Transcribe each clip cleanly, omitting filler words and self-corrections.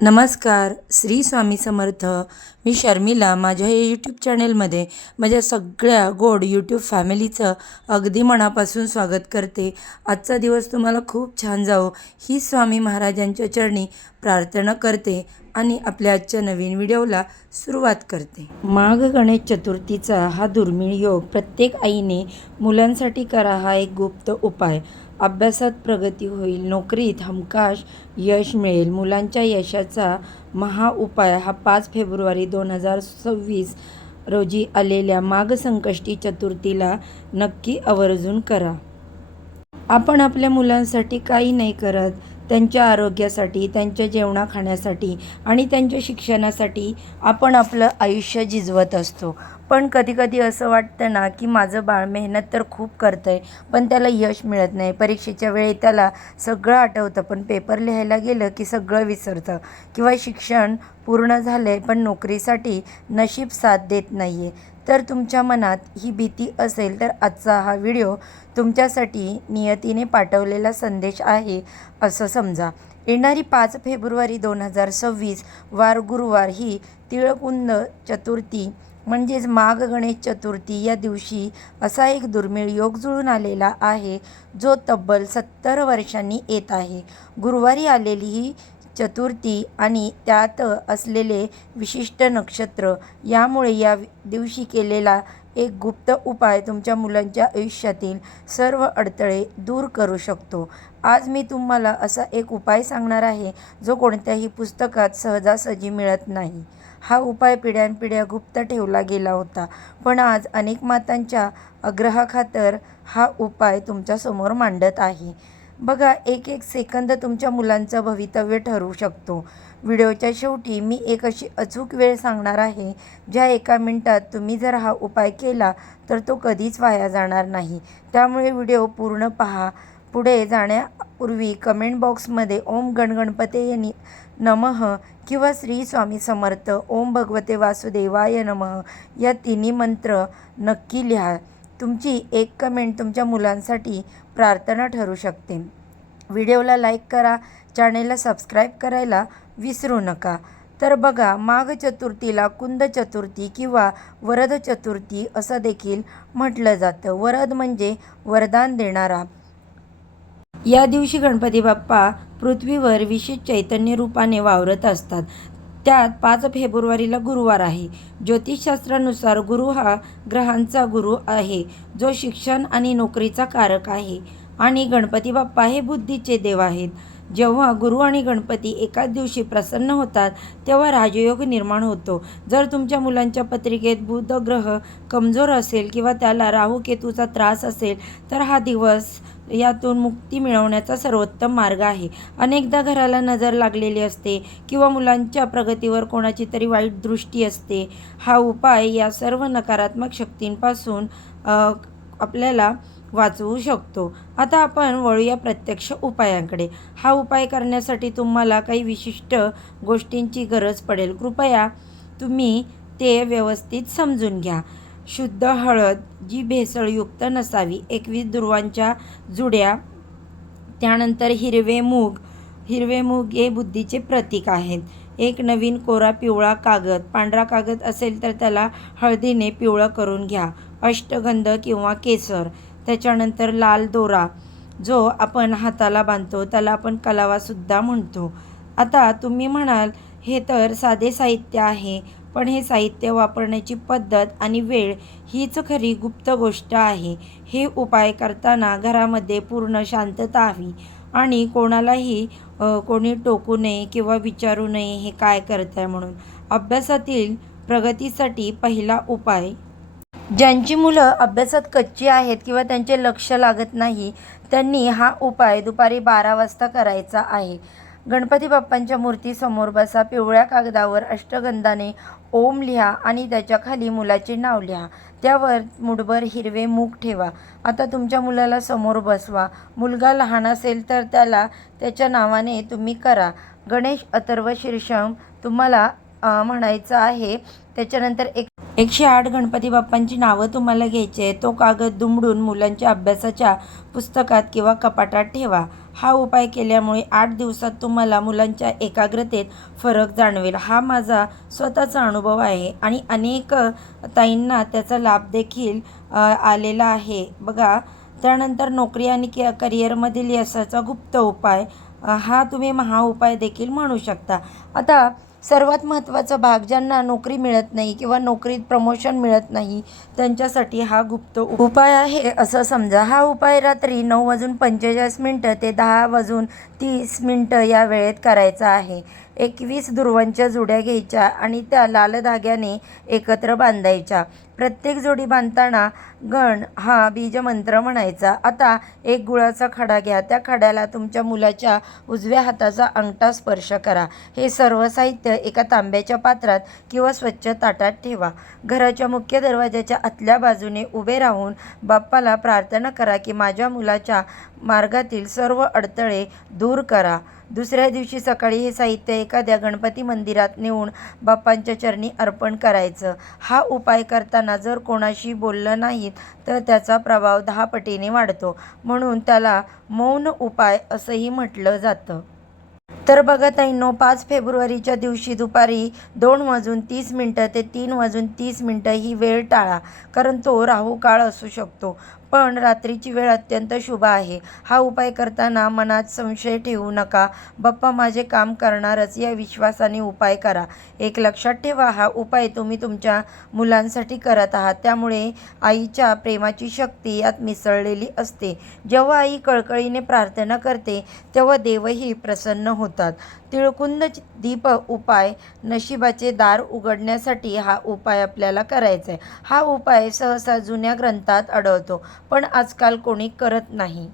नमस्कार, श्री स्वामी समर्थ. मी शर्मिला. माझ्या या यूट्यूब चॅनेलमध्ये माझ्या सगळ्या गोड यूट्यूब फॅमिलीचं अगदी मनापासून स्वागत करते. आजचा दिवस तुम्हाला खूप छान जावो ही स्वामी महाराजांच्या चरणी प्रार्थना करते आणि आपल्या आजच्या नवीन व्हिडिओला सुरुवात करते. माघ गणेश चतुर्थीचा हा दुर्मिळ योग प्रत्येक आईने मुलांसाठी करा. हा एक गुप्त उपाय. अभ्यासात प्रगती होईल, नोकरीत हमखास यश मिळेल. मुलांच्या यशाचा महाउपाय हा 5 फेब्रुवारी 2026 रोजी आलेल्या माघ संकष्टी चतुर्थीला नक्की आवर्जून करा. आपण आपल्या मुलांसाठी काही नाही करत. त्यांच्या आरोग्यासाठी, त्यांच्या जेवणा खाण्यासाठी आणि त्यांच्या शिक्षणासाठी आपण आपलं आयुष्य झिजवत असतो. पण कधीकधी असं वाटतं ना की माझं बाळ मेहनत तर खूप करतं आहे, पण त्याला यश मिळत नाही. परीक्षेच्या वेळी त्याला सगळं आठवतं, पण पेपर लिहायला गेलं की सगळं विसरतं. किंवा शिक्षण पूर्ण झालं आहे, पण नोकरीसाठी नशीब साथ देत नाही आहे. तर तुमच्या मनात ही भीती असेल तर आजचा हा व्हिडिओ तुमच्यासाठी नियतीने पाठवलेला संदेश आहे असं समजा. येणारी 5 फेब्रुवारी 2026 वार गुरुवार ही तिळकुंद चतुर्थी म्हणजेच माघ गणेश चतुर्थी या दिवशी असा एक दुर्मिळ योग जुळून आलेला आहे, जो तब्बल 70 वर्षांनी येत आहे. गुरुवारी आलेली ही चतुर्थी आणि त्यात असलेले विशिष्ट नक्षत्र यामुळे या दिवशी केलेला एक गुप्त उपाय तुमच्या मुलांच्या आयुष्यातील सर्व अडथळे दूर करू शकतो. आज मी तुम्हाला असा एक उपाय सांगणार आहे, जो कोणत्याही पुस्तकात सहजासहजी मिळत नाही. हा उपाय पिढ्यानपिढ्या गुप्त ठेवला गेला होता, पण आज अनेक मातांच्या आग्रहाखातर हा उपाय तुमच्यासमोर मांडत आहे. बघा, एक एक सेकंद तुमच्या मुलांचं भवितव्य ठरवू शकतो. व्हिडिओच्या शेवटी मी एक अशी अचूक वेळ सांगणार आहे, ज्या 1 मिनिटात तुम्ही जर हा उपाय केला तर तो कधीच वाया जाणार नाही. त्यामुळे व्हिडिओ पूर्ण पहा. पुढे जाण्यापूर्वी कमेंट बॉक्समध्ये ओम गणगणपते नमः किंवा श्री स्वामी समर्थ, ओम भगवते वासुदेवाय नमः या तिन्ही मंत्र नक्की लिहा. तुमची एक कमेंट तुमच्या मुलांसाठी प्रार्थना ठरू शकते. व्हिडिओला लाईक करा, चॅनेलला सबस्क्राईब करायला विसरू नका. तर बघा, माघ चतुर्थीला कुंद चतुर्थी किंवा वरद चतुर्थी असं देखील म्हटलं जातं. वरद म्हणजे वरदान देणारा. या दिवशी गणपती बाप्पा पृथ्वीवर विशेष चैतन्य रूपाने वावरत असतात. त्यात 5 फेब्रुवारीला गुरुवार आहे. ज्योतिषशास्त्रानुसार गुरु हा ग्रहांचा गुरु आहे, जो शिक्षण आणि नोकरीचा कारक आहे. आणि गणपती बाप्पा हे बुद्धीचे देव आहेत. जेव्हा गुरु आणि गणपती एकाच दिवशी प्रसन्न होतात तेव्हा राजयोग निर्माण होतो. जर तुमच्या मुलांच्या पत्रिकेत बुध ग्रह कमजोर असेल किंवा त्याला राहू केतूचा त्रास असेल तर हा दिवस यातून मुक्ती मिळवण्याचा सर्वोत्तम मार्ग आहे. अनेकदा घराला नजर लागलेली असते किंवा मुलांच्या प्रगतीवर कोणाची तरी वाईट दृष्टी असते. हा उपाय या सर्व नकारात्मक शक्तींपासून आपल्याला वाचवू शकतो. आता आपण वळूया प्रत्यक्ष उपायांकडे. हा उपाय करण्यासाठी तुम्हाला काही विशिष्ट गोष्टींची गरज पडेल. कृपया तुम्ही ते व्यवस्थित समजून घ्या. शुद्ध हळद, जी भेसळयुक्त नसावी, 21 दुर्वांच्या जुड्या, त्यानंतर हिरवे मूग हे बुद्धीचे प्रतीक आहेत. एक नवीन कोरा पिवळा कागद, पांढरा कागद असेल तर त्याला हळदीने पिवळं करून घ्या. अष्टगंध किंवा केसर, त्याच्यानंतर लाल दोरा जो आपण हाताला बांधतो त्याला आपण कलावासुद्धा म्हणतो. आता तुम्ही म्हणाल, हे तर साधे साहित्य आहे, पण हे साहित्य वापरण्याची पद्धत आणि वेळ हीच खरी गुप्त गोष्ट आहे. हे उपाय करताना घरामध्ये पूर्ण शांतता हवी आणि कोणालाही कोणी टोकू नये किंवा विचारू नये हे काय करताय म्हणून. अभ्यासातील प्रगतीसाठी पहिला उपाय. ज्यांची मुलं अभ्यासात कच्ची आहेत किंवा त्यांचे लक्ष लागत नाही, त्यांनी हा उपाय दुपारी 12 वाजता करायचा आहे. गणपती बाप्पांच्या मूर्तीसमोर बसा. पिवळ्या कागदावर अष्टगंधाने ओम लिहा आणि त्याच्याखाली मुलाचे नाव लिहा. त्यावर मुठभर हिरवे मूग ठेवा. आता तुमच्या मुलाला समोर बसवा. मुलगा लहान असेल तर त्याला त्याच्या नावाने तुम्ही करा. गणेश अथर्व शीर्षम तुम्हाला म्हणायचं आहे. त्याच्यानंतर 108 गणपती बाप्पांची नावं तुम्हाला घ्यायची आहे. तो कागद दुमडून मुलांच्या अभ्यासाच्या पुस्तकात किंवा कपाटात ठेवा. हा उपाय केल्यामुळे 8 दिवसात तुम्हाला मुलांच्या एकाग्रतेत फरक जाणवेल. हा माझा स्वतःचा अनुभव आहे आणि अनेक ताईंना त्याचा लाभ देखील आलेला आहे बघा. त्यानंतर नोकरी आणि करिअरमधील यशाचा गुप्त उपाय, हा तुम्ही उपाय देखील म्हणू शकता. आता सर्वात महत्त्वाचा भाग, ज्यांना नोकरी मिळत नाही किंवा नोकरीत प्रमोशन मिळत नाही त्यांच्यासाठी हा गुप्त उपाय आहे असं समजा. हा उपाय रात्री 9:45 ते 10:30 या वेळेत करायचा आहे. 21 दुर्वांच्या जुड्या घ्यायच्या आणि त्या लाल धाग्याने एकत्र बांधायच्या. प्रत्येक जोडी बांधताना गण हा बीजमंत्र म्हणायचा. आता एक गुळाचा खडा घ्या. त्या खड्याला तुमच्या मुलाच्या उजव्या हाताचा अंगठा स्पर्श करा. हे सर्व साहित्य एका तांब्याच्या पात्रात किंवा स्वच्छ ताटात ठेवा. घराच्या मुख्य दरवाजाच्या आतल्या बाजूने उभे राहून बाप्पाला प्रार्थना करा की माझ्या मुलाच्या मार्गातील सर्व अडथळे दूर करा. दुसऱ्या दिवशी सकाळी हे साहित्य एखाद्या गणपती मंदिरात नेऊन बाप्पांच्या चरणी अर्पण करायचं. हा उपाय करताना जर कोणाशी बोललं नाहीत तर त्याचा प्रभाव 10 पटीने वाढतो, म्हणून त्याला मौन उपाय असंही म्हटलं जातं. तर बघा ताईंनो, 5 फेब्रुवारीच्या दिवशी दुपारी 2:30 ते 3:30 ही वेळ टाळा, कारण तो राहू काळ असू शकतो. पण रात्रीची वेळ अत्यंत शुभ आहे. हा उपाय करताना मनात संशय ठेवू नका. बाप्पा माझे काम करणारच या विश्वासाने उपाय करा. एक लक्षात ठेवा, हा उपाय तुम्ही तुमच्या मुलांसाठी करत आहात, त्यामुळे आईच्या प्रेमाची शक्ती यात मिसळलेली असते. जेव्हा आई कळकळीने प्रार्थना करते तेव्हा देवही प्रसन्न होतात. तिळकुंद दीप उपाय, नशिबाचे दार उघडण्यासाठी हा उपाय आपल्याला करायचा आहे. हा उपाय सहसा जुन्या ग्रंथात आढळतो, पण आजकाल कोणी करत नाही.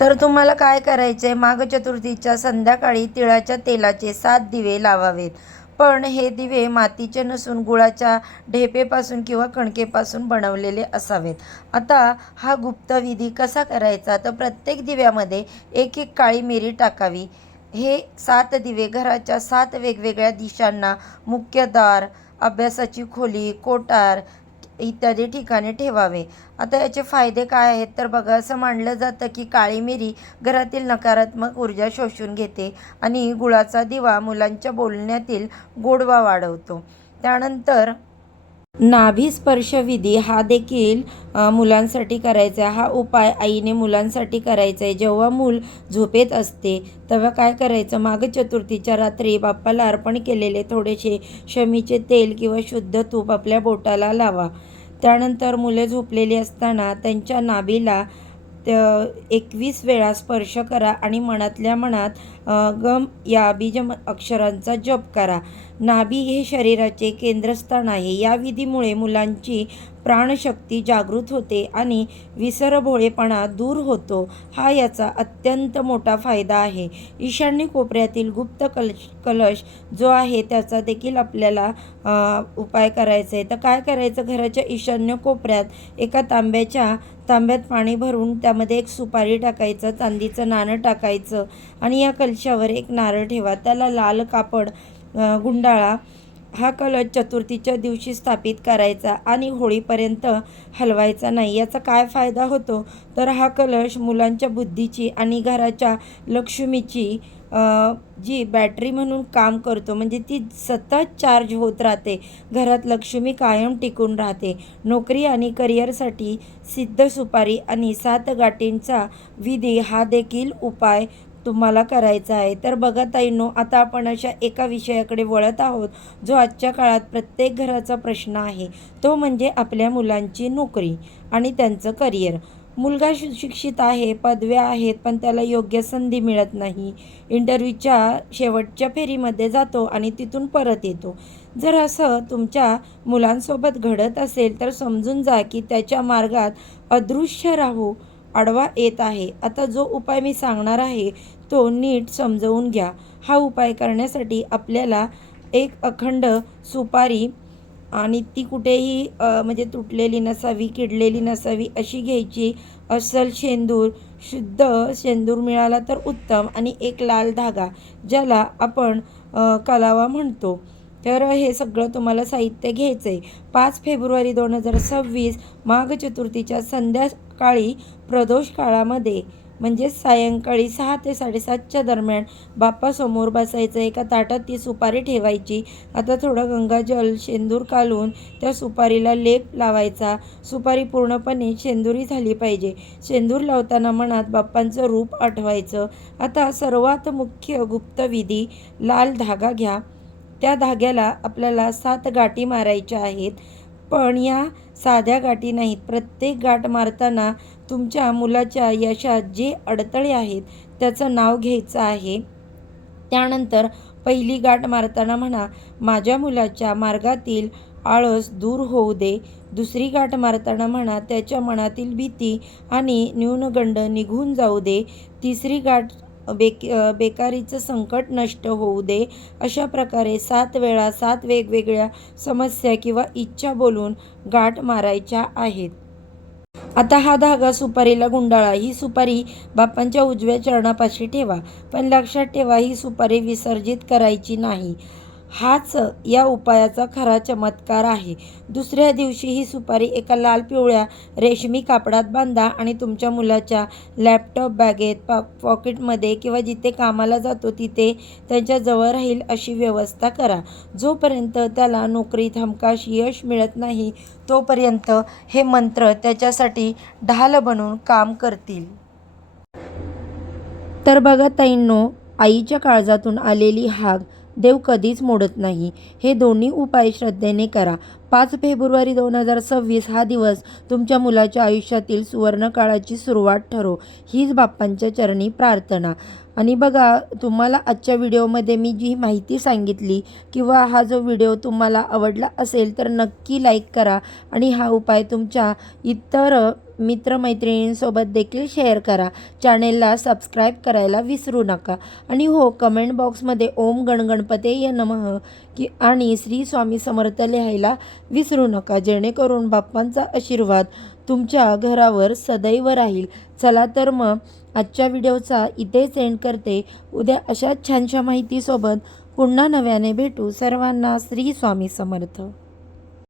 तर तुम्हाला काय करायचे, माघ चतुर्थीच्या संध्याकाळी तिळाच्या तेलाचे 7 दिवे लावावेत. पण हे दिवे मातीचे नसून गुळाच्या ढेपेपासून किंवा कणकेपासून बनवलेले असावेत. आता हा गुप्त विधी कसा करायचा, तर प्रत्येक दिव्यामध्ये एक काळी मिरी टाकावी. हे 7 दिवे घराच्या 7 वेगवेगळ्या दिशांना, मुख्य दार, अभ्यासाची खोली, कोठार इत्यादी ठिकाणी ठेवावे. आता याचे फायदे काय आहेत, तर बघा, असं मानलं जातं की काळी मिरी घरातील नकारात्मक ऊर्जा शोषून घेते आणि गुळाचा दिवा मुलांच्या बोलण्यातील गोडवा वाढवतो. त्यानंतर नाभी स्पर्श विधी हा देखील मुलांसाठी करायचा आहे. हा उपाय आईने मुलांसाठी करायचा आहे. जेव्हा मूल झोपेत असते तेव्हा काय करायचं, माघ चतुर्थीच्या रात्री बाप्पाला अर्पण केलेले थोडेसे शमीचे तेल किंवा शुद्ध तूप आपल्या बोटाला लावा. त्यानंतर मुले झोपलेली असताना त्यांच्या नाभीला 21 वेळा स्पर्श करा आणि मनातल्या मनात गम या बीज अक्षरांचा जप करा. नाभी हे शरीराचे केंद्रस्थान आहे. या विधीमुळे मुलांची प्राणशक्ती जागृत होते आणि विसरभोळेपणा दूर होतो. हा याचा अत्यंत मोठा फायदा आहे. ईशान्य कोपऱ्यातील गुप्त कलश जो आहे त्याचा देखील आपल्याला उपाय करायचा आहे. तर काय करायचं, घराच्या ईशान्य कोपऱ्यात एका तांब्यात पाणी भरून त्यामध्ये एक सुपारी टाकायचं, चांदीचं नाणं टाकायचं आणि या कलशावर एक नारळ ठेवा. त्याला लाल कापड गुंडाळा. हा कलश चतुर्थीच्या दिवशी स्थापित करायचा आणि होळीपर्यंत हलवायचा नाही. याचा काय फायदा होतो, तर हा कलश मुलांच्या बुद्धीची आणि घराच्या लक्ष्मीची जी बॅटरी म्हणून काम करतो, म्हणजे ती सतत चार्ज होत राहते. घरात लक्ष्मी कायम टिकून राहते. नोकरी आणि करिअरसाठी सिद्ध सुपारी आणि 7 गाठींचा विधी हा देखील उपाय तुम्हाला करायचा आहे. तर बघा ताईंनो, आता आपण अशा एका विषयाकडे वळत आहोत जो आजच्या काळात प्रत्येक घराचा प्रश्न आहे. तो म्हणजे आपल्या मुलांची नोकरी आणि त्यांचं करिअर. मुलगा सुशिक्षित आहे, पदव्या आहेत, पण त्याला योग्य संधी मिळत नाही. इंटरव्ह्यूच्या शेवटच्या फेरीमध्ये जातो आणि तिथून परत येतो. जर असं तुमच्या मुलांसोबत घडत असेल तर समजून जा की त्याच्या मार्गात अदृश्य राहू आडवा येत आहे. आता जो उपाय मी सांगणार आहे तो नीट समजवून घ्या. हा उपाय करण्यासाठी आपल्याला एक अखंड सुपारी आणि ती कुठेही म्हणजे तुटलेली नसावी, किडलेली नसावी अशी घ्यायची. अस्सल शेंदूर, शुद्ध शेंदूर मिळाला तर उत्तम, आणि एक लाल धागा ज्याला आपण कलावा म्हणतो. तर हे सगळं तुम्हाला साहित्य घ्यायचं आहे. 5 फेब्रुवारी 2026 माघ चतुर्थीच्या संध्याकाळी प्रदोष काळामध्ये म्हणजेच सायंकाळी 6 ते 7:30च्या दरम्यान बाप्पासमोर बसायचं. एका ताटात ती सुपारी ठेवायची. आता थोडं गंगाजल, शेंदूर घालून त्या सुपारीला लेप लावायचा. सुपारी पूर्णपणे शेंदुरी झाली पाहिजे. शेंदूर लावताना मनात बाप्पांचं रूप आठवायचं. आता सर्वात मुख्य गुप्तविधी, लाल धागा घ्या. त्या धाग्याला आपल्याला 7 गाठी मारायच्या आहेत. पण या साध्या गाठी नाहीत. प्रत्येक गाठ मारताना तुमच्या मुलाच्या यशात जे अडथळे आहेत त्याचं नाव घ्यायचं आहे. त्यानंतर पहिली गाठ मारताना म्हणा, माझ्या मुलाच्या मार्गातील आळस दूर होऊ दे. दुसरी गाठ मारताना म्हणा, त्याच्या मनातील भीती आणि न्यूनगंड निघून जाऊ दे. तिसरी गाठ, बेकारीचं संकट नष्ट होऊ दे. अशा प्रकारे 7 वेळा 7 वेगवेगळ्या समस्या किंवा इच्छा बोलून गाठ मारायच्या आहेत. आता हा धागा सुपारीला गुंडाळा. ही सुपारी बाप्पांच्या उजव्या चरणापाशी ठेवा. पण लक्षात ठेवा, ही सुपारी विसर्जित करायची नाही. हाच या उपायाचा खरा चमत्कार आहे. दुसऱ्या दिवशी ही सुपारी एका लाल पिवळ्या रेशमी कापडात बांधा आणि तुमच्या मुलाच्या लॅपटॉप बॅगेत, पॉकेटमध्ये किंवा जिथे कामाला जातो तिथे त्यांच्याजवळ राहील अशी व्यवस्था करा. जोपर्यंत त्याला नोकरीत हमखास यश मिळत नाही तोपर्यंत हे मंत्र त्याच्यासाठी ढाल बनून काम करतील. तर बघा ताईंनो, आईच्या काळजातून आलेली हाक देव कधीच मोडत नाही. हे दोन्ही उपाय श्रद्धेने करा. 5 फेब्रुवारी 2026 हा दिवस तुमच्या मुलाच्या आयुष्यातील सुवर्णकाळाची सुरुवात ठरो, हीच बाप्पांच्या चरणी प्रार्थना. आणि बघा, तुम्हाला आजच्या व्हिडिओमध्ये मी जी माहिती सांगितली किंवा हा जो व्हिडिओ तुम्हाला आवडला असेल तर नक्की लाईक करा आणि हा उपाय तुमच्या इतर मित्रमैत्रिणींसोबत देखील शेअर करा. चॅनेलला सबस्क्राईब करायला विसरू नका. आणि हो, कमेंट बॉक्समध्ये ओम गणगणपतये नमः आणि श्री स्वामी समर्थ लिहायला विसरू नका, जेणेकरून बाप्पांचा आशीर्वाद तुमच्या घरावर सदैव राहील. चला तर मग आजच्या व्हिडिओचा इथेच एंड करते. उद्या अशाच छानशा माहितीसोबत पुन्हा नव्याने भेटू. सर्वांना श्री स्वामी समर्थ.